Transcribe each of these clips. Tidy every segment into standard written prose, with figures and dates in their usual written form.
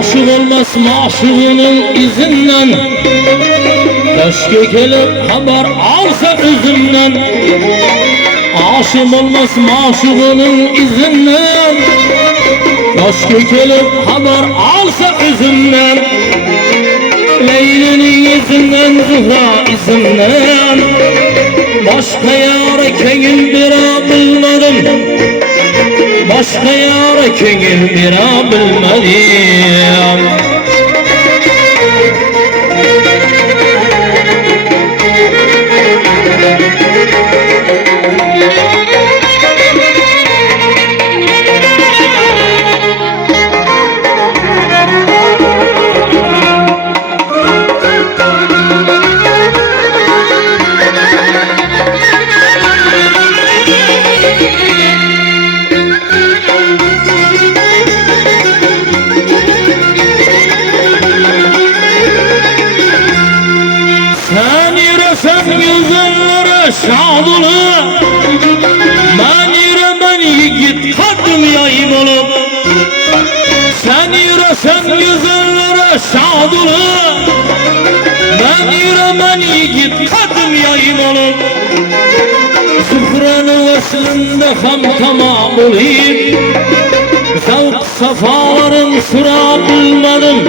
Aşık olmaz maşuğunun izinden, keşke gelip haber alsa özümden. Aşık olmaz maşuğunun izinden, keşke gelip haber alsa özümden. Leyli'nin izinden, Zühra izinden, başka yara kengil bira bilmedim. Başka yara kengil bira bilmedim. Sen yüresen güzellere şadını, ben yüremem yiğit kadın yayım olup. Sen yüresen güzellere şadını, ben yüremem yiğit kadın yayım olup. Zühre'nin veslinde ham tamam olayım, zavk safaların sıra bilmedim.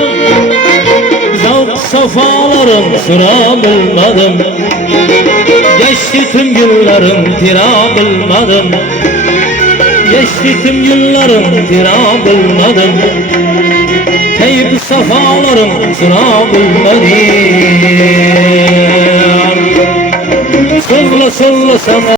Zavk safaların sıra bilmedim. Geçti tüm günlerim tira bilmedim. Geçti tüm günlerim tira bilmedim. Keyif safalarım sıra bilmedim. Sızla sızla sana